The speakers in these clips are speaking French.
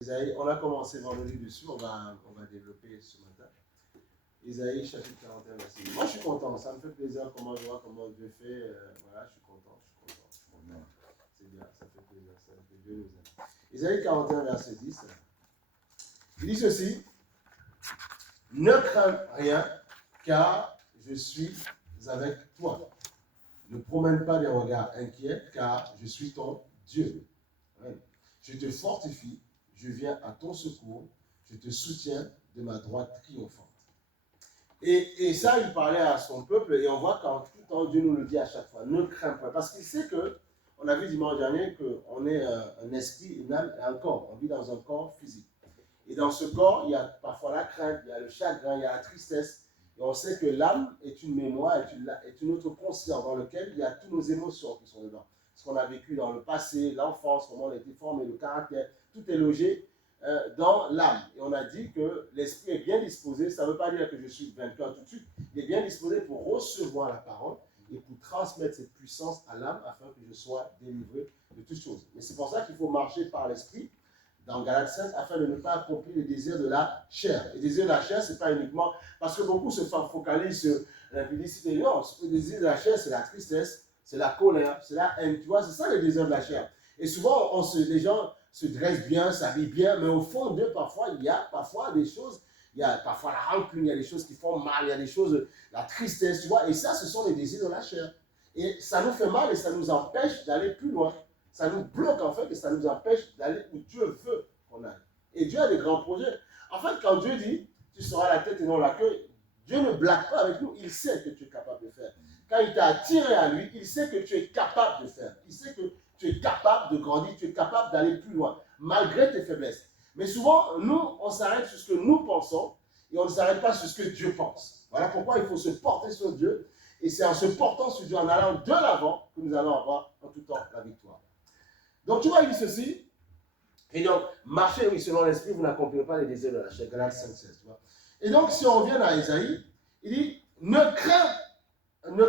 Isaïe, on a commencé vendredi dessus, on va développer ce matin. Isaïe chapitre 41, verset 2. Moi je suis content, ça me fait plaisir comment je vois comment Dieu fait. Voilà, je suis content. C'est bien, ça fait plaisir, ça fait Dieu nous aime. Isaïe 41, verset 10. Il dit ceci: ne crains rien, car je suis avec toi. Ne promène pas des regards inquiets, car je suis ton Dieu. Je te fortifie, je viens à ton secours, je te soutiens de ma droite triomphante. Et ça, il parlait à son peuple, et on voit qu'en tout temps, Dieu nous le dit à chaque fois: ne crains pas, parce qu'il sait que, on a vu dimanche dernier qu'on est un esprit, une âme et un corps. On vit dans un corps physique. Et dans ce corps, il y a parfois la crainte, il y a le chagrin, il y a la tristesse. Et on sait que l'âme est une mémoire, est une autre conscience dans laquelle il y a toutes nos émotions qui sont dedans. Ce qu'on a vécu dans le passé, l'enfance, comment on a été formé, le caractère, tout est logé dans l'âme. Et on a dit que l'esprit est bien disposé, ça ne veut pas dire que je suis vainqueur tout de suite, il est bien disposé pour recevoir la parole et pour transmettre cette puissance à l'âme afin que je sois délivré de toutes choses. Mais c'est pour ça qu'il faut marcher par l'esprit dans Galates 5, afin de ne pas accomplir les désirs de la chair. Les désirs de la chair, ce n'est pas uniquement... Parce que beaucoup se focalisent sur la publicité. Non, le désir de la chair, c'est la tristesse, c'est la colère, c'est la haine. Tu vois, c'est ça le désir de la chair. Et souvent, les gens se dressent bien, s'habillent bien, mais au fond d'eux, parfois, il y a parfois des choses... Il y a parfois la rancune, il y a des choses qui font mal, il y a des choses... La tristesse, tu vois. Et ça, ce sont les désirs de la chair. Et ça nous fait mal et ça nous empêche d'aller plus loin. Ça nous bloque en fait et ça nous empêche d'aller où Dieu veut qu'on aille. Et Dieu a des grands projets. En fait, quand Dieu dit, tu seras la tête et non la queue, Dieu ne blague pas avec nous. Il sait que tu es capable de faire. Quand il t'a attiré à lui, il sait que tu es capable de faire. Il sait que tu es capable de grandir, tu es capable d'aller plus loin, malgré tes faiblesses. Mais souvent, nous, on s'arrête sur ce que nous pensons et on ne s'arrête pas sur ce que Dieu pense. Voilà pourquoi il faut se porter sur Dieu. Et c'est en se portant sur Dieu, en allant de l'avant, que nous allons avoir en tout temps la victoire. Donc tu vois, il dit ceci, et donc, marchez, oui, selon l'esprit, vous n'accomplirez pas les désirs de la chair. Galates 5:16, tu vois. Et donc, si on revient à Isaïe, il dit, ne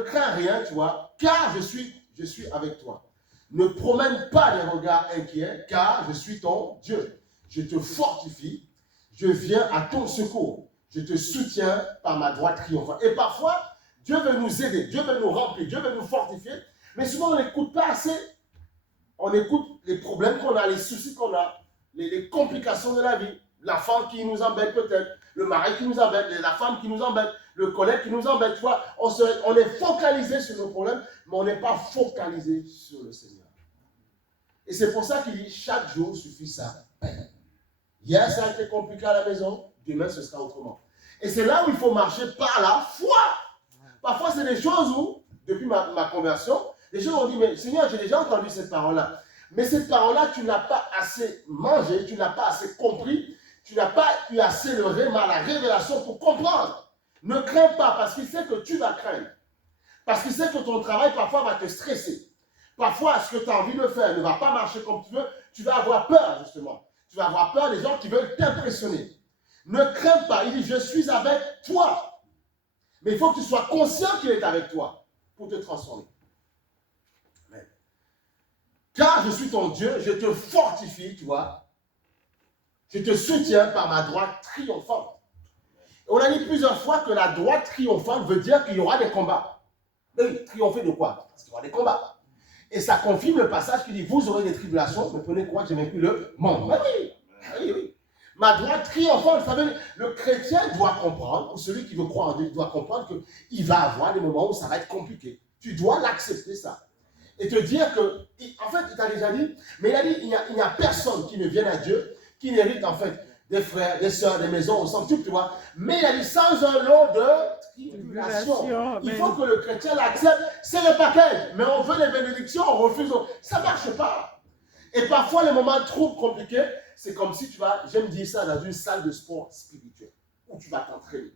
crains rien, tu vois, car je suis avec toi. Ne promène pas des regards inquiets, car je suis ton Dieu. Je te fortifie, je viens à ton secours. Je te soutiens par ma droite triomphante. Et parfois, Dieu veut nous aider, Dieu veut nous remplir, Dieu veut nous fortifier, mais souvent on n'écoute pas assez. On écoute les problèmes qu'on a, les soucis qu'on a, les complications de la vie, l'enfant qui nous embête peut-être, le mari qui nous embête, la femme qui nous embête, le collègue qui nous embête. Tu vois, on est focalisé sur nos problèmes, mais on n'est pas focalisé sur le Seigneur. Et c'est pour ça qu'il dit, chaque jour suffit sa peine. Hier, ça a été compliqué à la maison, demain, ce sera autrement. Et c'est là où il faut marcher par la foi. Parfois, c'est des choses où, depuis ma conversion, les gens ont dit, mais Seigneur, j'ai déjà entendu cette parole-là. Mais cette parole-là, tu n'as pas assez mangé, tu n'as pas assez compris, tu n'as pas eu assez le réma, la révélation pour comprendre. Ne crains pas, parce qu'il sait que tu vas craindre. Parce qu'il sait que ton travail, parfois, va te stresser. Parfois, ce que tu as envie de faire ne va pas marcher comme tu veux. Tu vas avoir peur, justement. Tu vas avoir peur des gens qui veulent t'impressionner. Ne crains pas. Il dit, je suis avec toi. Mais il faut que tu sois conscient qu'il est avec toi pour te transformer. Amen. Car je suis ton Dieu, je te fortifie, tu vois. Je te soutiens par ma droite triomphante. On a dit plusieurs fois que la droite triomphante veut dire qu'il y aura des combats. Mais triompher de quoi? Parce qu'il y aura des combats. Et ça confirme le passage qui dit, vous aurez des tribulations, mais prenez croire que j'ai vaincu le monde. Mais oui. Ma droite triomphante, ça veut dire, le chrétien doit comprendre, ou celui qui veut croire en Dieu doit comprendre qu'il va avoir des moments où ça va être compliqué. Tu dois l'accepter ça. Et te dire que, en fait, il t'a déjà dit, mais il a dit, il n'y a personne qui ne vienne à Dieu, qui n'hérite en fait des frères, des sœurs, des maisons au centuple, tu vois. Mais il a dit, sans un lot de tribulation. Il faut que le chrétien l'accepte, c'est le paquet. Mais on veut les bénédictions, on refuse. Ça ne marche pas. Et parfois, les moments trop compliqués, c'est comme si tu vas, j'aime dire ça, dans une salle de sport spirituel, où tu vas t'entraîner.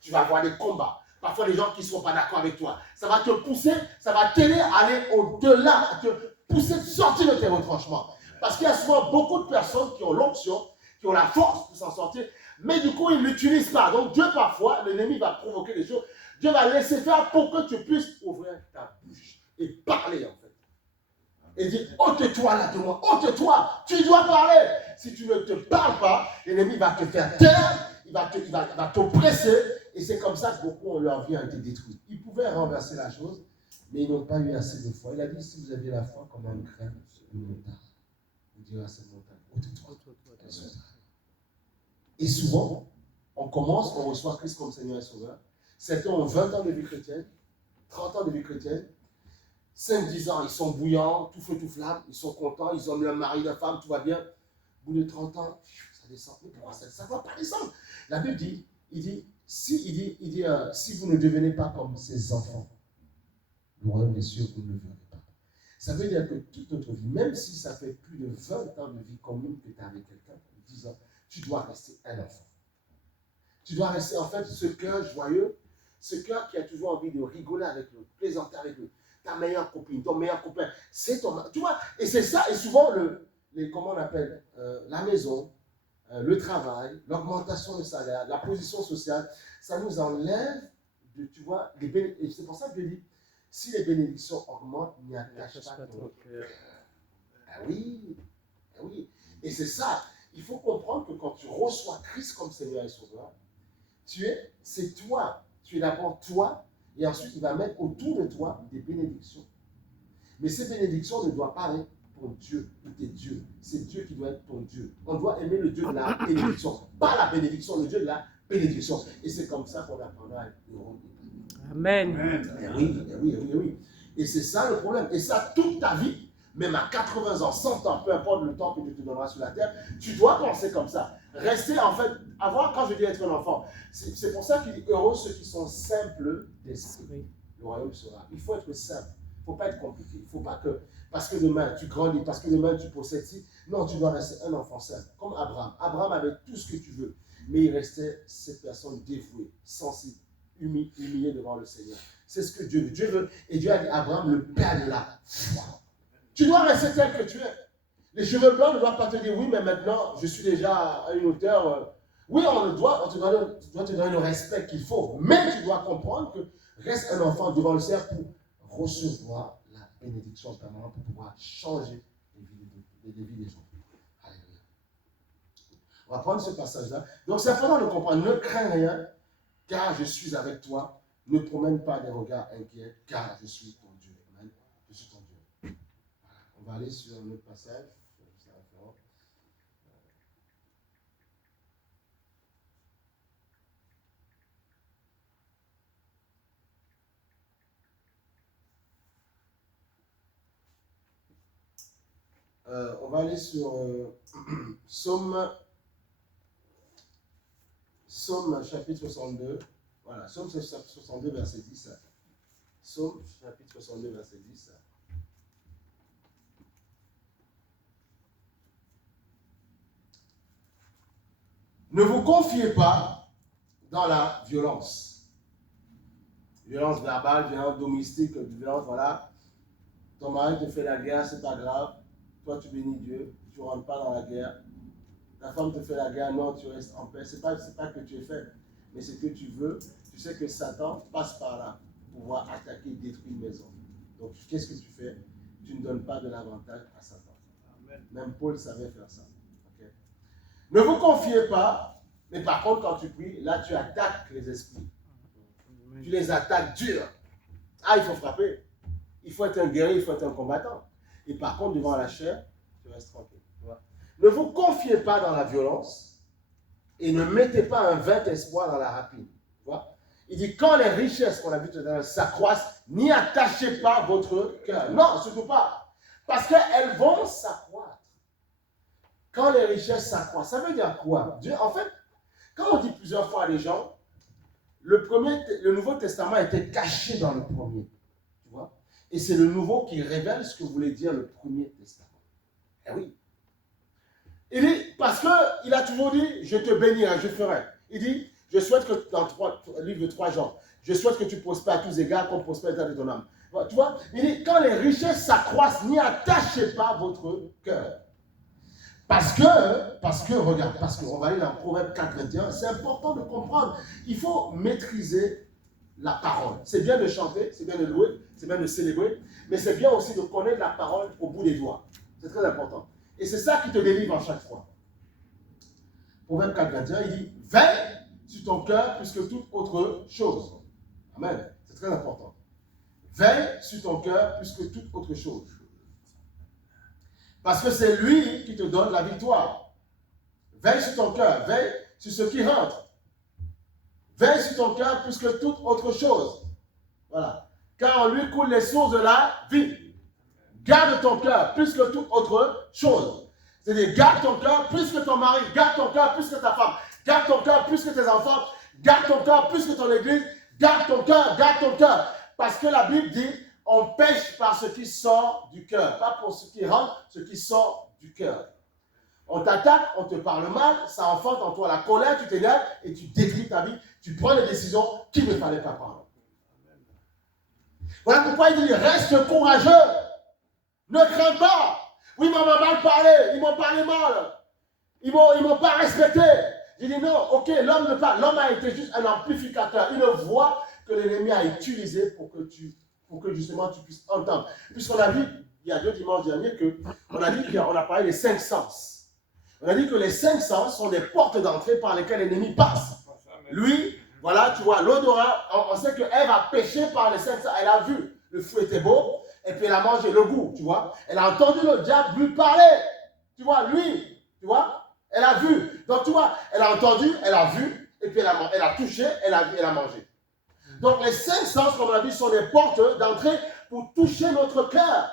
Tu vas avoir des combats. Parfois, les gens qui ne seront pas d'accord avec toi. Ça va te pousser, ça va t'aider à aller au-delà, à te pousser de sortir de tes retranchements. Parce qu'il y a souvent beaucoup de personnes qui ont l'option, qui ont la force pour s'en sortir, mais du coup, ils ne l'utilisent pas. Donc, Dieu, parfois, l'ennemi va provoquer des choses. Dieu va laisser faire pour que tu puisses ouvrir ta bouche et parler, en fait. Et dit, ôte-toi là de moi, ôte-toi, tu dois parler. Si tu ne te parles pas, l'ennemi va te faire taire, il va t'oppresser. Et c'est comme ça que beaucoup, leur vie a été détruite. Ils pouvaient renverser la chose, mais ils n'ont pas eu assez de foi. Il a dit, si vous aviez la foi comme un grain de montagne, vous direz à cette montagne, ôte-toi. Et souvent, on commence, on reçoit Christ comme Seigneur et Sauveur. Certains ont 20 ans de vie chrétienne, 30 ans de vie chrétienne, 5-10 ans, ils sont bouillants, tout feu, tout flamme, ils sont contents, ils ont leur mari, leur femme, tout va bien. Au bout de 30 ans, ça descend. Mais pourquoi ça ne va pas descendre? La Bible dit, si vous ne devenez pas comme ces enfants, le royaume des cieux, vous ne le verrez pas. Ça veut dire que toute notre vie, même si ça fait plus de 20 ans de vie commune que tu as avec quelqu'un, 10 ans, tu dois rester un enfant. Tu dois rester en fait ce cœur joyeux, ce cœur qui a toujours envie de rigoler avec l'autre, plaisanter avec l'autre. Ta meilleure copine, ton meilleur copain, c'est ton... Tu vois, et c'est ça, et souvent, comment on appelle, la maison, le travail, l'augmentation de salaire, la position sociale, ça nous enlève, tu vois, et c'est pour ça que je dis, si les bénédictions augmentent, n'y attache pas ton cœur. Ah oui, ah oui. Et c'est ça, il faut comprendre que quand tu reçois Christ comme Seigneur et Sauveur, c'est toi, tu es d'abord toi, et ensuite il va mettre autour de toi des bénédictions. Mais ces bénédictions ne doivent pas être ton Dieu ou tes dieux. C'est Dieu qui doit être ton Dieu. On doit aimer le Dieu de la bénédiction, pas la bénédiction, le Dieu de la bénédiction. Et c'est comme ça qu'on apprendra à être heureux. Amen. Oui. Et c'est ça le problème. Et ça, toute ta vie, même à 80 ans, 100 ans, peu importe le temps que Dieu te donnera sur la terre, tu dois penser comme ça. Rester en fait, quand je dis être un enfant, c'est pour ça qu'il dit heureux ceux qui sont simples d'esprit. Le royaume sera. Il faut être simple. Il ne faut pas être compliqué. Il ne faut pas que, parce que demain tu grandis, parce que demain tu possèdes ci. Non, tu dois rester un enfant simple. Comme Abraham. Abraham avait tout ce que tu veux. Mais il restait cette personne dévouée, sensible, humiliée devant le Seigneur. C'est ce que Dieu veut. Dieu veut. Et Dieu a dit à Abraham, le père de la foi. Tu dois rester tel que tu es. Les cheveux blancs ne doivent pas te dire oui, mais maintenant je suis déjà à une hauteur. Oui, on te doit te donner le respect qu'il faut. Mais tu dois comprendre que reste un enfant devant le Seigneur pour recevoir la bénédiction permanente, pour pouvoir changer les vies des gens. Alléluia. On va prendre ce passage-là. Donc c'est important de comprendre. Ne crains rien, car je suis avec toi. Ne promène pas des regards inquiets, car je suis ton Dieu. Amen. Je suis ton Dieu. Voilà. On va aller sur un autre passage. On va aller sur Psaume chapitre 62. Voilà, Psaume chapitre 62, verset 10. Psaume chapitre 62, verset 10. Ne vous confiez pas dans la violence. Violence verbale, violence domestique, violence, voilà. Ton mari te fait la guerre, c'est pas grave. Toi, tu bénis Dieu, tu ne rentres pas dans la guerre. Ta femme te fait la guerre, non, tu restes en paix. Ce n'est pas que tu es faible, mais c'est que tu veux. Tu sais que Satan passe par là pour pouvoir attaquer et détruire une maison. Donc, qu'est-ce que tu fais? Tu ne donnes pas de l'avantage à Satan. Amen. Même Paul savait faire ça. Okay? Ne vous confiez pas, mais par contre, quand tu pries, là, tu attaques les esprits. Amen. Tu les attaques dur. Ah, il faut frapper. Il faut être un guerrier, il faut être un combattant. Et par contre, devant la chair, tu restes tranquille. Ne vous confiez pas dans la violence et ne mettez pas un vain espoir dans la rapine. Tu vois? Il dit, quand les richesses, qu'on a vu tout à l'heure, s'accroissent, n'y attachez pas votre cœur. Non, surtout pas. Parce qu'elles vont s'accroître. Quand les richesses s'accroissent, ça veut dire quoi? Dieu, en fait, quand on dit plusieurs fois à des gens, le Nouveau Testament était caché dans le premier. Tu vois? Et c'est le Nouveau qui révèle ce que voulait dire le premier Testament. Eh oui. Il dit, parce qu'il a toujours dit, je te bénirai, je ferai. Il dit, je souhaite que, dans le livre de 3 Jean, je souhaite que tu prospères à tous égards comme prospère l'état de ton âme. Tu vois, il dit, quand les richesses s'accroissent, n'y attachez pas votre cœur. Parce que, regarde, on va aller dans Proverbe 4, 21, c'est important de comprendre. Il faut maîtriser la parole. C'est bien de chanter, c'est bien de louer, c'est bien de célébrer, mais c'est bien aussi de connaître la parole au bout des doigts. C'est très important. Et c'est ça qui te délivre à chaque fois. Proverbe 4, 21, il dit, veille sur ton cœur plus que toute autre chose. Amen. C'est très important. Veille sur ton cœur plus que toute autre chose. Parce que c'est lui qui te donne la victoire. Veille sur ton cœur, veille sur ce qui rentre. Veille sur ton cœur plus que toute autre chose. Voilà. Car en lui coulent les sources de la vie. Garde ton cœur plus que toute autre chose. C'est-à-dire, garde ton cœur plus que ton mari, garde ton cœur plus que ta femme, garde ton cœur plus que tes enfants, garde ton cœur plus que ton église, garde ton cœur, garde ton cœur. Parce que la Bible dit, on pêche par ce qui sort du cœur, pas pour ce qui rentre, ce qui sort du cœur. On t'attaque, on te parle mal, ça enfante en toi la colère, tu t'énerves et tu détruis ta vie, tu prends les décisions qu'il ne fallait pas prendre. Voilà pourquoi il dit, reste courageux, ne crains pas. Oui, ils m'ont mal parlé, ils m'ont parlé mal, ils m'ont pas respecté. J'ai dit non, ok, l'homme ne parle, l'homme a été juste un amplificateur, une voix que l'ennemi a utilisée pour que justement tu puisses entendre. Puisqu'on a vu, il y a 2 dimanches derniers, qu'on a dit qu'on a parlé des 5 sens. On a dit que les 5 sens sont des portes d'entrée par lesquelles l'ennemi passe. Lui, voilà, tu vois, l'odorat, on sait qu'Ève a péché par les 5 sens, elle a vu, le fruit était beau, et puis elle a mangé le goût, tu vois. Elle a entendu le diable lui parler, tu vois, lui, tu vois. Elle a vu, donc tu vois, elle a entendu, elle a vu, et puis elle a touché, elle a mangé. Donc les 5 sens, comme on a dit, sont des portes d'entrée pour toucher notre cœur.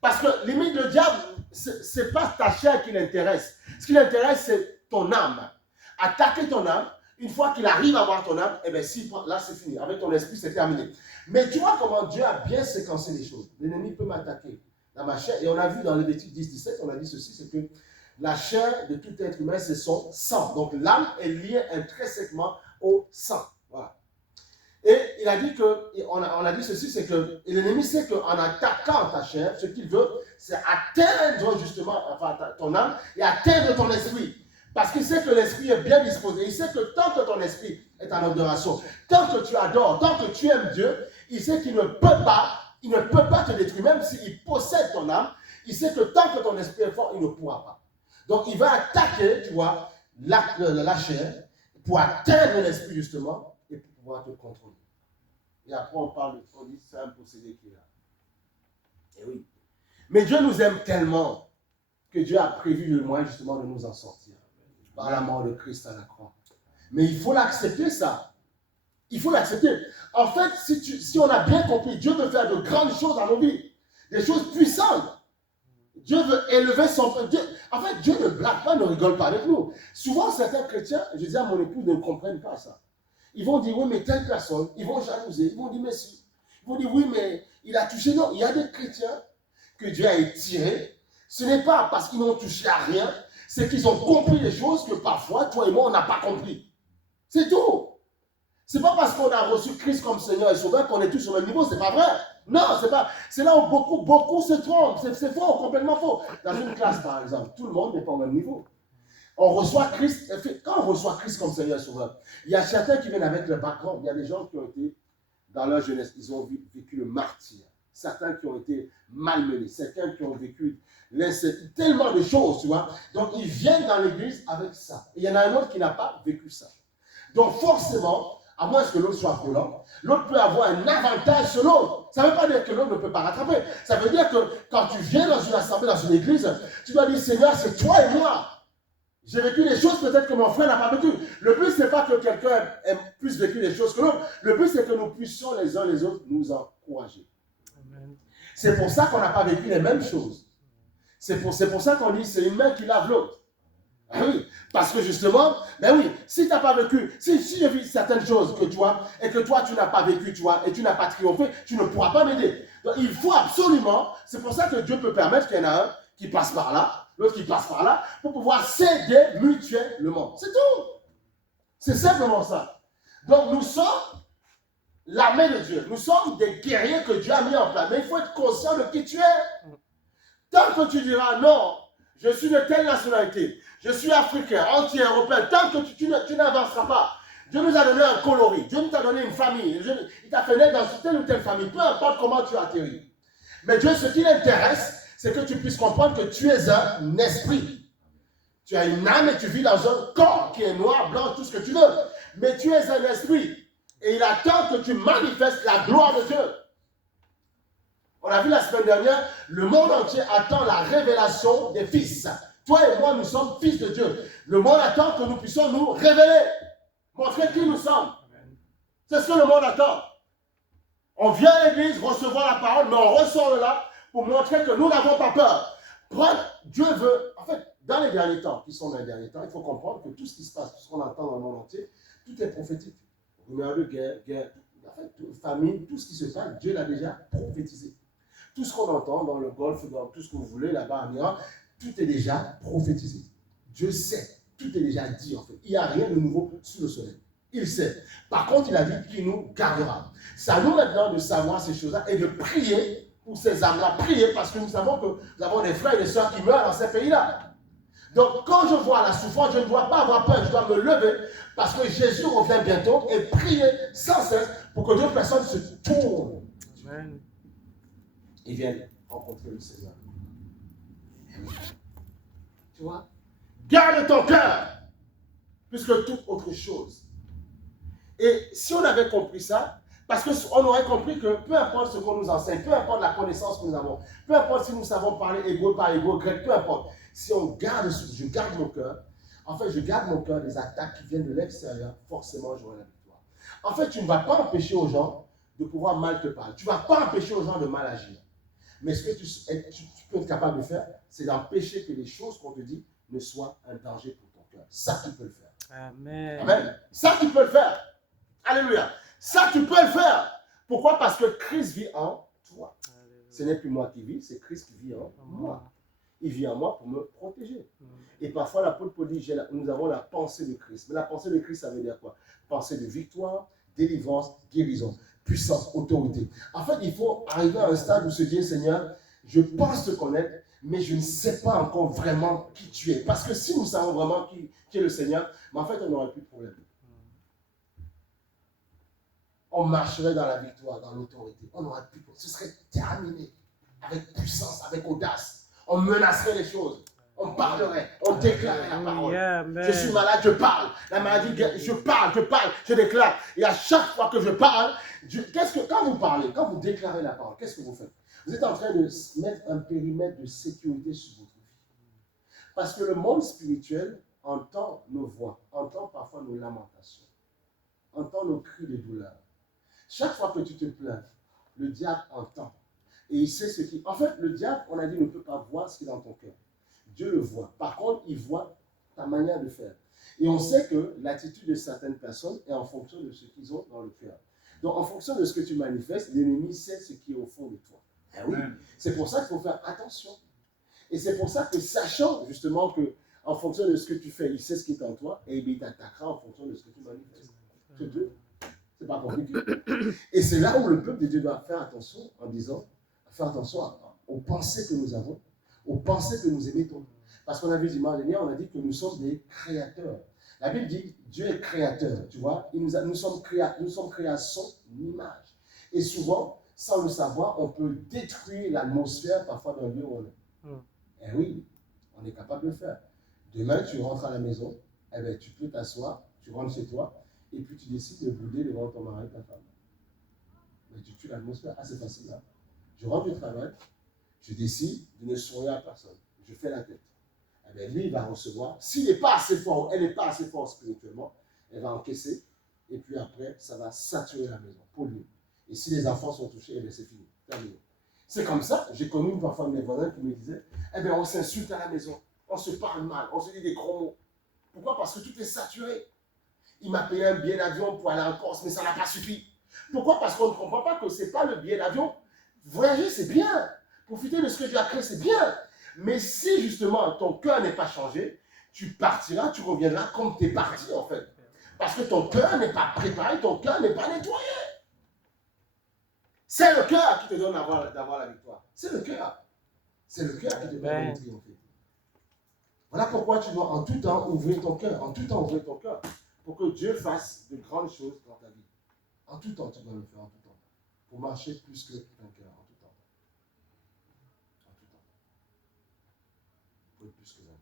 Parce que limite le diable, c'est pas ta chair qui l'intéresse. Ce qui l'intéresse, c'est ton âme. Attaquer ton âme, une fois qu'il arrive à voir ton âme, eh bien là c'est fini. Avec ton esprit, c'est terminé. Mais tu vois comment Dieu a bien séquencé les choses. L'ennemi peut m'attaquer dans ma chair. Et on a vu dans Lévitique 10, 17, on a dit ceci, c'est que la chair de tout être humain, c'est son sang. Donc l'âme est liée intrinsèquement au sang. Voilà. Et il a dit on a dit ceci, c'est que l'ennemi sait qu'en attaquant ta chair, ce qu'il veut, c'est atteindre justement ton âme et atteindre ton esprit. Parce qu'il sait que l'esprit est bien disposé. Il sait que tant que ton esprit est en adoration, tant que tu adores, tant que tu aimes Dieu, il sait qu'il ne peut pas te détruire. Même s'il possède ton âme, il sait que tant que ton esprit est fort, il ne pourra pas. Donc il va attaquer, tu vois, la chair pour atteindre l'esprit justement et pour pouvoir te contrôler. Et après on dit c'est un procédé qui est là. Et oui. Mais Dieu nous aime tellement que Dieu a prévu le moyen justement de nous en sortir. Par la mort de Christ à la croix. Mais il faut l'accepter ça. Il faut l'accepter. En fait, si on a bien compris, Dieu veut faire de grandes choses dans nos vies. Des choses puissantes. Dieu veut élever son... En fait, Dieu ne blague pas, ne rigole pas avec nous. Souvent, certains chrétiens, je dis à mon épouse, ne comprennent pas ça. Ils vont dire, oui, mais telle personne, ils vont jalouser, ils vont dire, mais si. Ils vont dire, oui, mais il a touché. Non, il y a des chrétiens que Dieu a étirés. Ce n'est pas parce qu'ils n'ont touché à rien, c'est qu'ils ont compris des choses que parfois, toi et moi, on n'a pas compris. C'est tout. C'est pas parce qu'on a reçu Christ comme Seigneur et Sauveur qu'on est tous au même niveau, c'est pas vrai. Non, c'est pas. C'est là où beaucoup se trompent. C'est faux, complètement faux. Dans une classe, par exemple, tout le monde n'est pas au même niveau. On reçoit Christ, quand on reçoit Christ comme Seigneur et Sauveur, il y a certains qui viennent avec le background. Il y a des gens qui ont été, dans leur jeunesse, ils ont vécu le martyre. Certains qui ont été malmenés, certains qui ont vécu tellement de choses, tu vois. Donc, ils viennent dans l'église avec ça. Et il y en a un autre qui n'a pas vécu ça. Donc, forcément, à moins que l'autre soit violent, l'autre peut avoir un avantage sur l'autre. Ça ne veut pas dire que l'autre ne peut pas rattraper. Ça veut dire que quand tu viens dans une assemblée, dans une église, tu dois dire, Seigneur, c'est toi et moi. J'ai vécu des choses peut-être que mon frère n'a pas vécu. Le but, ce n'est pas que quelqu'un ait plus vécu des choses que l'autre. Le but, c'est que nous puissions les uns les autres nous encourager. C'est pour ça qu'on n'a pas vécu les mêmes choses. C'est pour ça qu'on dit c'est une main qui lave l'autre. Ah oui, parce que justement, ben oui, si tu n'as pas vécu, si j'ai vu certaines choses que tu vois, et que toi tu n'as pas vécu, tu vois, et tu n'as pas triomphé, tu ne pourras pas m'aider. Donc il faut absolument, c'est pour ça que Dieu peut permettre qu'il y en a un qui passe par là, l'autre qui passe par là, pour pouvoir s'aider mutuellement. C'est tout. C'est simplement ça. Donc nous sommes l'armée de Dieu. Nous sommes des guerriers que Dieu a mis en place. Mais il faut être conscient de qui tu es. Tant que tu diras non, je suis de telle nationalité, je suis africain, anti-européen, tant que tu n'avanceras pas. Dieu nous a donné un coloris. Dieu nous a donné une famille. Il t'a fait naître dans telle ou telle famille. Peu importe comment tu as atterri. Mais Dieu, ce qui l'intéresse, c'est que tu puisses comprendre que tu es un esprit. Tu as une âme et tu vis dans un corps qui est noir, blanc, tout ce que tu veux. Mais tu es un esprit. Et il attend que tu manifestes la gloire de Dieu. On a vu la semaine dernière, le monde entier attend la révélation des fils. Toi et moi, nous sommes fils de Dieu. Le monde attend que nous puissions nous révéler. Montrer qui nous sommes. C'est ce que le monde attend. On vient à l'église recevoir la parole, mais on ressort de là pour montrer que nous n'avons pas peur. Dieu veut, en fait, dans les derniers temps, qui sont dans les derniers temps, il faut comprendre que tout ce qui se passe, tout ce qu'on entend dans le monde entier, tout est prophétique. Rumeurs de guerre, en fait, famine, tout ce qui se passe, Dieu l'a déjà prophétisé. Tout ce qu'on entend dans le Golfe, dans tout ce que vous voulez là-bas en Iran, tout est déjà prophétisé. Dieu sait, tout est déjà dit en fait. Il n'y a rien de nouveau sous le soleil. Il sait. Par contre, il a dit qu'il nous gardera. C'est à nous maintenant de savoir ces choses-là et de prier pour ces âmes-là. Prier parce que nous savons que nous avons des frères et des sœurs qui meurent dans ces pays-là. Donc, quand je vois la souffrance, je ne dois pas avoir peur. Je dois me lever parce que Jésus revient bientôt et prier sans cesse pour que d'autres personnes se tournent. Amen. Ils viennent rencontrer le Seigneur. Tu vois? Garde ton cœur plus que toute autre chose. Et si on avait compris ça, parce qu'on aurait compris que peu importe ce qu'on nous enseigne, peu importe la connaissance que nous avons, peu importe si nous savons parler hébreu, pas hébreu, grec, peu importe, si on garde, je garde mon cœur, en fait, je garde mon cœur des attaques qui viennent de l'extérieur, forcément j'aurai la victoire. En fait, tu ne vas pas empêcher aux gens de pouvoir mal te parler. Tu ne vas pas empêcher aux gens de mal agir. Mais ce que tu peux être capable de faire, c'est d'empêcher que les choses qu'on te dit ne soient un danger pour ton cœur. Ça, tu peux le faire. Amen. Amen. Ça, tu peux le faire. Alléluia. Ça, tu peux le faire. Pourquoi? Parce que Christ vit en toi. Alléluia. Ce n'est plus moi qui vis, c'est Christ qui vit en moi. Il vit en moi pour me protéger. Et parfois, l'apôtre Paul dit, nous avons la pensée de Christ. Mais la pensée de Christ, ça veut dire quoi? Pensée de victoire, délivrance, guérison, puissance, autorité. En fait, il faut arriver à un stade où se dire, Seigneur, je pense te connaître, mais je ne sais pas encore vraiment qui tu es. Parce que si nous savons vraiment qui est le Seigneur, mais en fait, on n'aurait plus de problème. On marcherait dans la victoire, dans l'autorité. On n'aurait plus de problème. Ce serait terminé avec puissance, avec audace. On menacerait les choses. On parlerait, on déclarerait la parole. Je suis malade, je parle. La maladie, je parle, je déclare. Et à chaque fois que je parle, quand vous parlez, quand vous déclarez la parole, qu'est-ce que vous faites? Vous êtes en train de mettre un périmètre de sécurité sur votre vie. Parce que le monde spirituel entend nos voix, entend parfois nos lamentations, entend nos cris de douleur. Chaque fois que tu te plains, le diable entend. Et il sait ce qui... En fait, le diable, on a dit, ne peut pas voir ce qui est dans ton cœur. Dieu le voit. Par contre, il voit ta manière de faire. Et on sait que l'attitude de certaines personnes est en fonction de ce qu'ils ont dans le cœur. Donc, en fonction de ce que tu manifestes, l'ennemi sait ce qui est au fond de toi. Eh oui, c'est pour ça qu'il faut faire attention. Et c'est pour ça que, sachant justement que, en fonction de ce que tu fais, il sait ce qui est en toi, et il t'attaquera en fonction de ce que tu manifestes. C'est tout. C'est pas compliqué. Et c'est là où le peuple de Dieu doit faire attention en disant, faire attention aux pensées que nous avons, aux pensées que nous émettons. Parce qu'on a vu dimanche dernier, on a dit que nous sommes des créateurs. La Bible dit, Dieu est créateur, tu vois. Nous sommes créés à son image. Et souvent, sans le savoir, on peut détruire l'atmosphère parfois d'un lieu où on est. Eh oui, on est capable de le faire. Demain, tu rentres à la maison, eh bien, tu peux t'asseoir, tu rentres chez toi, et puis tu décides de bouder devant ton mari et ta femme. Mais tu tues l'atmosphère. Ah, c'est facile là. Je rentre du travail, je décide de ne sourire à personne. Je fais la tête. Eh bien, lui, il va recevoir. S'il n'est pas assez fort, elle n'est pas assez forte spirituellement, elle va encaisser. Et puis après, ça va saturer la maison, polluer. Et si les enfants sont touchés, eh bien, c'est fini. Terminé. C'est comme ça. J'ai connu parfois mes voisins qui me disaient, eh bien, on s'insulte à la maison. On se parle mal. On se dit des gros mots. Pourquoi? Parce que tout est saturé. Il m'a payé un billet d'avion pour aller en Corse, mais ça n'a pas suffi. Pourquoi? Parce qu'on ne comprend pas que ce n'est pas le billet d'avion. Voyager, c'est bien. Profiter de ce que tu as créé, c'est bien. Mais si justement ton cœur n'est pas changé, tu partiras, tu reviendras comme tu es parti en fait. Parce que ton cœur n'est pas préparé, ton cœur n'est pas nettoyé. C'est le cœur qui te donne d'avoir la victoire. C'est le cœur. C'est le cœur qui te permet de triompher. Voilà pourquoi tu dois en tout temps ouvrir ton cœur. En tout temps ouvrir ton cœur. pour que Dieu fasse de grandes choses dans ta vie. En tout temps, tu dois le faire en tout temps. Pour marcher plus que vainqueur, en tout temps. En tout temps. Pour être plus que vainqueur.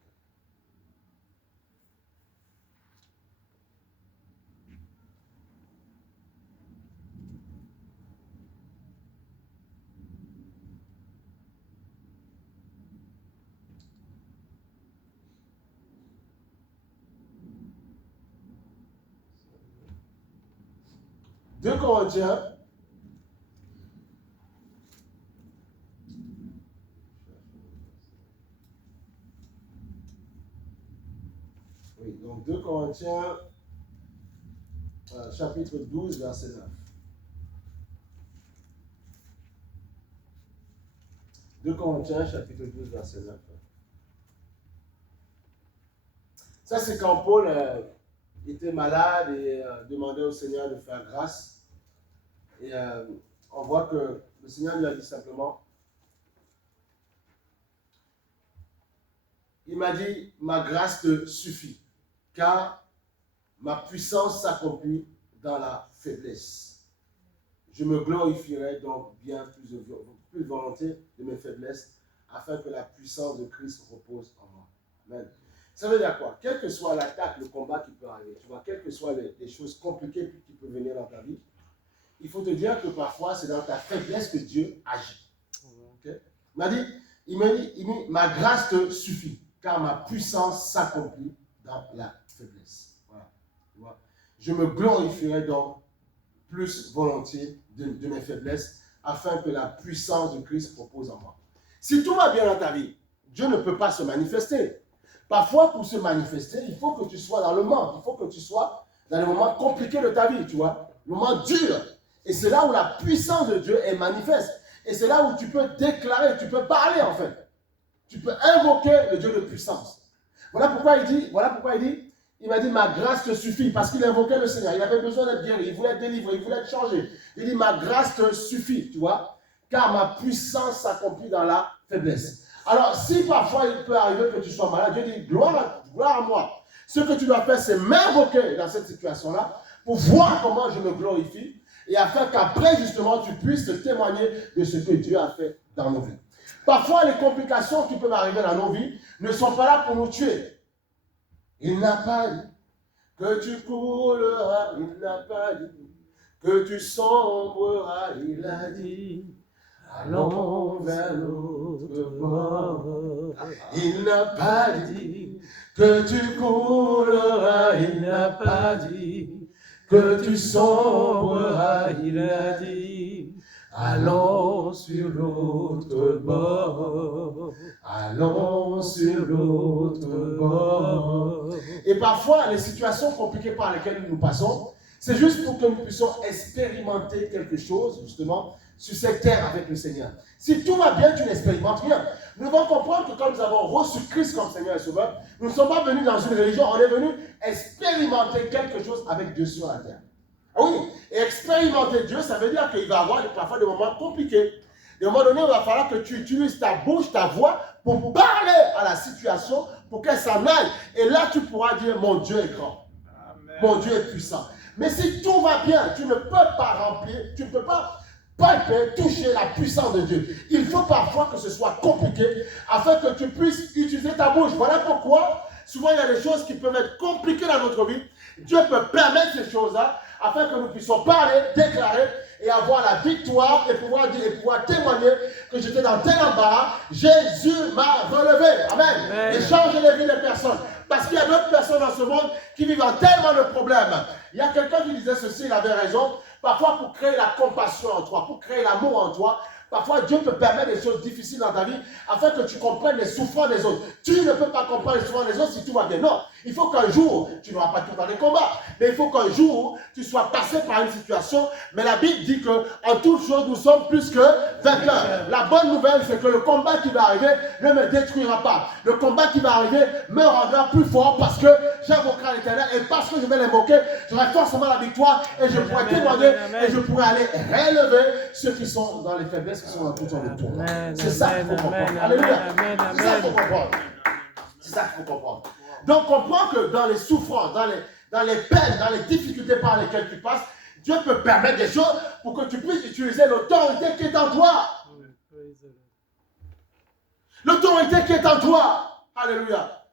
Deux Corinthiens. Oui, donc 2 Corinthiens, chapitre 12, verset 9. 2 Corinthiens, chapitre 12, verset 9. Ça, c'est quand Paul était malade et demandait au Seigneur de faire grâce. Et on voit que le Seigneur lui a dit simplement, il m'a dit, ma grâce te suffit, car ma puissance s'accomplit dans la faiblesse. Je me glorifierai donc bien plus volontiers de mes faiblesses, afin que la puissance de Christ repose en moi. Amen. Ça veut dire quoi? Quelle que soit l'attaque, le combat qui peut arriver, tu vois, quelles que soient les choses compliquées qui peuvent venir dans ta vie, il faut te dire que parfois, c'est dans ta faiblesse que Dieu agit. Okay? Il m'a dit, ma grâce te suffit, car ma puissance s'accomplit dans la faiblesse. Voilà. Tu vois? Je me glorifierai donc plus volontiers de mes faiblesses, afin que la puissance de Christ repose en moi. Si tout va bien dans ta vie, Dieu ne peut pas se manifester. Parfois, pour se manifester, il faut que tu sois dans le manque, il faut que tu sois dans les moments compliqués de ta vie, tu vois, les moments durs. Et c'est là où la puissance de Dieu est manifeste. Et c'est là où tu peux déclarer, tu peux parler en fait. Tu peux invoquer le Dieu de puissance. Voilà pourquoi il dit, il m'a dit, ma grâce te suffit, parce qu'il invoquait le Seigneur. Il avait besoin d'être guéri, il voulait être délivré, il voulait être changé. Il dit, ma grâce te suffit, tu vois, car ma puissance s'accomplit dans la faiblesse. Alors, si parfois il peut arriver que tu sois malade, Dieu dit, gloire à moi. Ce que tu dois faire, c'est m'invoquer dans cette situation-là, pour voir comment je me glorifie, et afin qu'après, justement, tu puisses témoigner de ce que Dieu a fait dans nos vies. Parfois, les complications qui peuvent arriver dans nos vies ne sont pas là pour nous tuer. Il n'a pas dit que tu couleras, il n'a pas dit que tu sombreras, il a dit, allons vers l'autre bord. Il n'a pas dit que tu couleras, il n'a pas dit que tu sombreras, il a dit, allons sur l'autre bord, allons sur l'autre bord. Et parfois, les situations compliquées par lesquelles nous passons, c'est juste pour que nous puissions expérimenter quelque chose, justement, sur cette terre avec le Seigneur. Si tout va bien, tu n'expérimentes rien. Nous devons comprendre que quand nous avons reçu Christ comme Seigneur et Sauveur, nous ne sommes pas venus dans une religion, on est venus expérimenter quelque chose avec Dieu sur la terre. Ah oui, et expérimenter Dieu, ça veut dire qu'il va y avoir parfois des moments compliqués. Des moments donnés, il va falloir que tu utilises ta bouche, ta voix, pour parler à la situation, pour qu'elle s'en aille. Et là, tu pourras dire, mon Dieu est grand. Amen. Mon Dieu est puissant. Mais si tout va bien, tu ne peux pas remplir, tu ne peux pas palper, toucher la puissance de Dieu. Il faut parfois que ce soit compliqué, afin que tu puisses utiliser ta bouche. Voilà pourquoi, souvent, il y a des choses qui peuvent être compliquées dans notre vie. Dieu peut permettre ces choses-là, afin que nous puissions parler, déclarer et avoir la victoire et pouvoir dire et pouvoir témoigner que j'étais dans tel embarras, Jésus m'a relevé. Amen. Amen. Et changer les vies des personnes. Parce qu'il y a d'autres personnes dans ce monde qui vivent dans tellement de problèmes. Il y a quelqu'un qui disait ceci, il avait raison. Parfois, pour créer la compassion en toi, pour créer l'amour en toi, parfois Dieu peut permettre des choses difficiles dans ta vie afin que tu comprennes les souffrances des autres. Tu ne peux pas comprendre les souffrances des autres si tout va bien. Non, il faut qu'un jour, tu n'auras pas tout dans les combats, mais il faut qu'un jour, tu sois passé par une situation. Mais la Bible dit qu'en toute chose, nous sommes plus que vainqueurs. La bonne nouvelle, c'est que le combat qui va arriver ne me détruira pas. Le combat qui va arriver me rendra plus fort parce que j'invoquerai l'Éternel et parce que je vais l'invoquer, j'aurai forcément la victoire et je pourrai témoigner et je pourrai aller relever ceux qui sont dans les faiblesses, qui sont dans tout le tour. C'est ça qu'il faut comprendre. Alléluia. C'est ça qu'il faut comprendre. C'est ça qu'il faut comprendre. Donc comprends que dans les souffrances, dans les peines, dans les difficultés par lesquelles tu passes, Dieu peut permettre des choses pour que tu puisses utiliser l'autorité qui est en toi. L'autorité qui est en toi. Alléluia.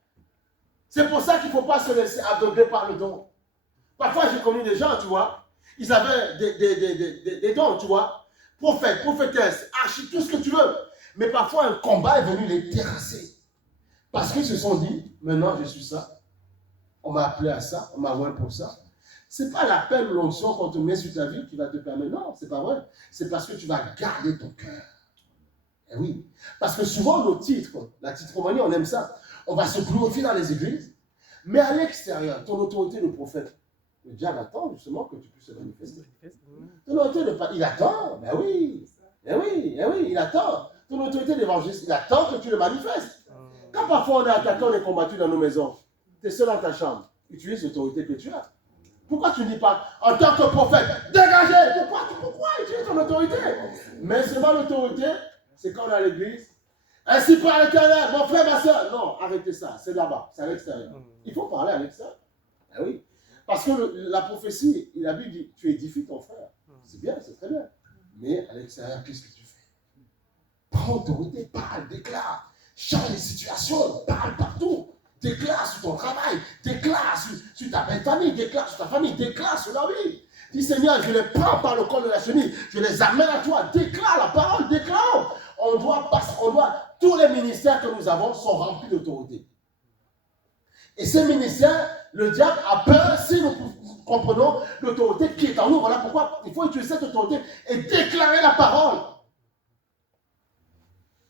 C'est pour ça qu'il ne faut pas se laisser aveugler par le don. Parfois, j'ai connu des gens, tu vois, ils avaient des dons, tu vois, prophètes, prophétesses, archi, tout ce que tu veux. Mais parfois, un combat est venu les terrasser. Parce qu'ils se sont dit, maintenant, je suis ça. On m'a appelé à ça, on m'a oint pour ça. Ce n'est pas l'appel ou l'onction qu'on te met sur ta vie qui va te permettre. Non, ce n'est pas vrai. C'est parce que tu vas garder ton cœur. Eh oui. Parce que souvent, nos titres, la titromanie, on aime ça. On va se glorifier dans les églises. Mais à l'extérieur, ton autorité de prophète, le diable attend justement que tu puisses se manifester. Ton autorité de il attend. Ben oui. Eh oui, eh oui, il attend. Ton autorité d'évangéliste, il attend que tu le manifestes. Quand parfois on est attaqué, on est combattu dans nos maisons, tu es seul dans ta chambre, utilise l'autorité que tu as. Pourquoi tu ne dis pas, en tant que prophète, dégagez? Pourquoi utiliser ton autorité? Mais seulement l'autorité, c'est quand on est à l'église. Ainsi parle l'Éternel, mon frère, ma soeur. Non, arrêtez ça, c'est là-bas, c'est à l'extérieur. Il faut parler à l'extérieur. Ah oui. Parce que la prophétie, la Bible dit, tu édifies ton frère. C'est bien, c'est très bien. Mais à l'extérieur, qu'est-ce que tu fais? Prends autorité, parle, déclare. Change les situations, parle partout. Déclare sur ton travail, déclare sur ta belle famille, déclare sur ta famille, déclare sur la vie. Dis Seigneur, je les prends par le col de la chenille, je les amène à toi. Déclare la parole, déclare. Tous les ministères que nous avons sont remplis d'autorité. Et ces ministères, le diable a peur si nous comprenons l'autorité qui est en nous. Voilà pourquoi il faut utiliser cette autorité et déclarer la parole.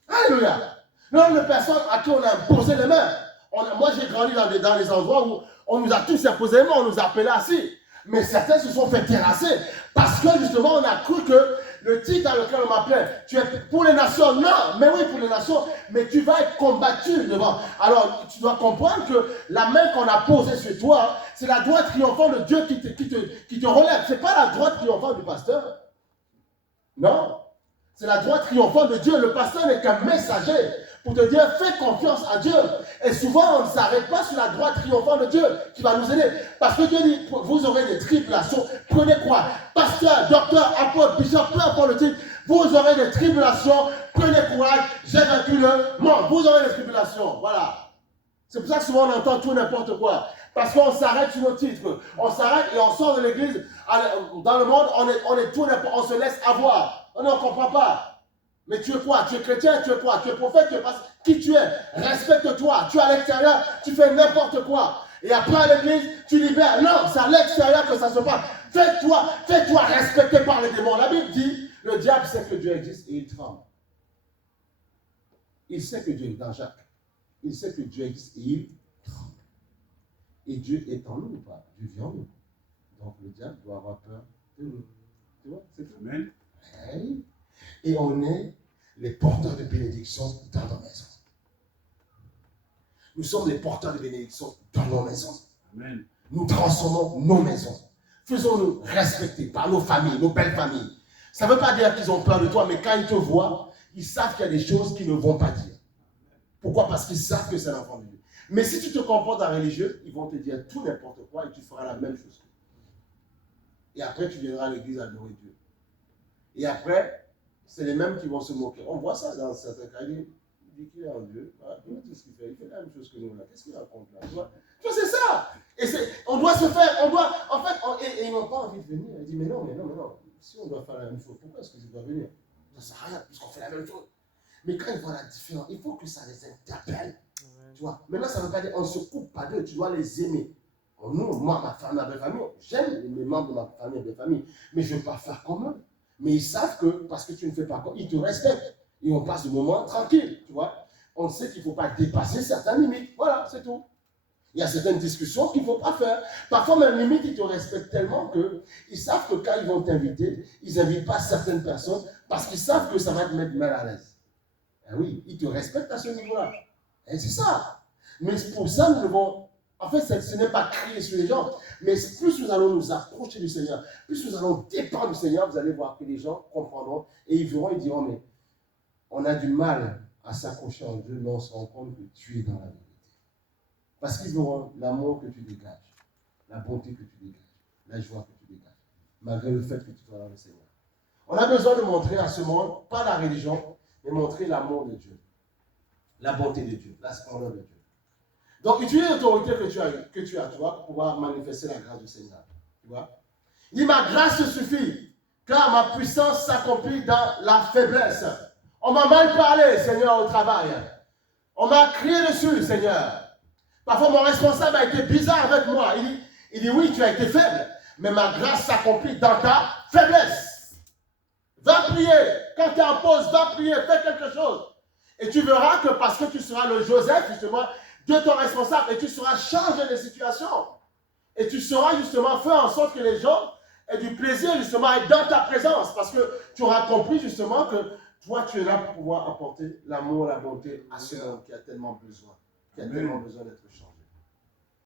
Alléluia. Le nombre de personnes à qui on a imposé les mains. Moi, j'ai grandi dans les endroits où on nous a tous imposé les mains, on nous a appelés assis. Mais certains se sont fait terrasser parce que justement, on a cru que le titre dans lequel on m'appelait, tu es pour les nations. Non, mais oui, pour les nations, mais tu vas être combattu devant. Alors, tu dois comprendre que la main qu'on a posée sur toi, c'est la droite triomphante de Dieu qui te relève. Ce n'est pas la droite triomphante du pasteur. Non. C'est la droite triomphante de Dieu. Le pasteur n'est qu'un messager pour te dire, fais confiance à Dieu. Et souvent, on ne s'arrête pas sur la droite triomphante de Dieu qui va nous aider. Parce que Dieu dit, vous aurez des tribulations. Prenez quoi? Pasteur, docteur, apôtre, bishop, peu importe le titre. Vous aurez des tribulations. Prenez courage. J'ai vaincu le monde. Vous aurez des tribulations. Voilà. C'est pour ça que souvent on entend tout n'importe quoi. Parce qu'on s'arrête sur nos titres. On s'arrête et on sort de l'église. Dans le monde, on est tout n'importe. On se laisse avoir. On ne comprend pas. Mais tu es quoi? Tu es chrétien? Tu es quoi? Tu es prophète? Tu es pas... Qui tu es? Respecte-toi. Tu es à l'extérieur, tu fais n'importe quoi. Et après à l'église, tu libères. Non, c'est à l'extérieur que ça se passe. Fais-toi respecter par les démons. La Bible dit, le diable sait que Dieu existe et il tremble. Il sait que Dieu est dans Jacques. Il sait que Dieu existe et il tremble. Et Dieu est en nous ou pas? Dieu vit en nous. Donc le diable doit avoir peur de nous. Tu vois? C'est tout. Amen. Hey. Et on est les porteurs de bénédiction dans nos maisons. Nous sommes les porteurs de bénédiction dans nos maisons. Amen. Nous transformons nos maisons. Faisons-nous respecter par nos familles, nos belles familles. Ça ne veut pas dire qu'ils ont peur de toi, mais quand ils te voient, ils savent qu'il y a des choses qu'ils ne vont pas dire. Pourquoi? Parce qu'ils savent que c'est l'enfant de Dieu. Mais si tu te comportes en religieux, ils vont te dire tout n'importe quoi et tu feras la même chose. Et après, tu viendras à l'église adorer Dieu. Et après, c'est les mêmes qui vont se moquer. On voit ça dans certains cas. Il dit qu'il est en Dieu. Voilà, tout ce qu'il fait. Il fait la même chose que nous là. Qu'est-ce qu'il raconte là? Tu vois, c'est ça. Et on doit se faire, et ils n'ont pas envie de venir. Ils disent, mais non. Si on doit faire la même chose, pourquoi est-ce qu'ils doivent venir? Ça ne sert à rien, puisqu'on fait la même chose. Mais quand ils voient la différence, il faut que ça les interpelle. Tu vois, maintenant, ça ne veut pas dire on ne se coupe pas d'eux, tu dois les aimer. Nous, moi, ma famille, ma belle famille, j'aime mes membres de ma famille, ma belle famille, mais je ne veux pas faire comme eux. Mais ils savent que, parce que tu ne fais pas comme eux, ils te respectent. Et on passe le moment tranquille, tu vois. On sait qu'il ne faut pas dépasser certaines limites. Voilà, c'est tout. Il y a certaines discussions qu'il ne faut pas faire. Parfois, même limite, ils te respectent tellement qu'ils savent que quand ils vont t'inviter, ils n'invitent pas certaines personnes parce qu'ils savent que ça va te mettre mal à l'aise. Eh oui, ils te respectent à ce niveau-là. Et c'est ça. Mais pour ça, nous devons... En fait, ce n'est pas crier sur les gens, mais plus nous allons nous approcher du Seigneur, plus nous allons dépendre du Seigneur, vous allez voir que les gens comprendront et ils verront, ils diront, mais on a du mal à s'accrocher en Dieu, mais on se rend compte que tu es dans la vérité. Parce qu'ils verront l'amour que tu dégages, la bonté que tu dégages, la joie que tu dégages, malgré le fait que tu sois dans le Seigneur. On a besoin de montrer à ce monde, pas la religion, mais montrer l'amour de Dieu, la bonté de Dieu, la splendeur de Dieu. Donc, utilise l'autorité que tu as, tu vois, pour pouvoir manifester la grâce du Seigneur. Tu vois? Il dit, ma grâce te suffit, car ma puissance s'accomplit dans la faiblesse. On m'a mal parlé, Seigneur, au travail. On m'a crié dessus, Seigneur. Parfois, mon responsable a été bizarre avec moi. Il dit, oui, tu as été faible, mais ma grâce s'accomplit dans ta faiblesse. Va prier. Quand tu es en pause, va prier, fais quelque chose. Et tu verras que parce que tu seras le Joseph, justement, de ton responsable, et tu sauras changer les situations. Et tu sauras justement faire en sorte que les gens aient du plaisir justement à être dans ta présence. Parce que tu auras compris justement que toi, tu es là pour pouvoir apporter l'amour, la bonté à ce monde qui a tellement besoin, qui a tellement besoin d'être changé.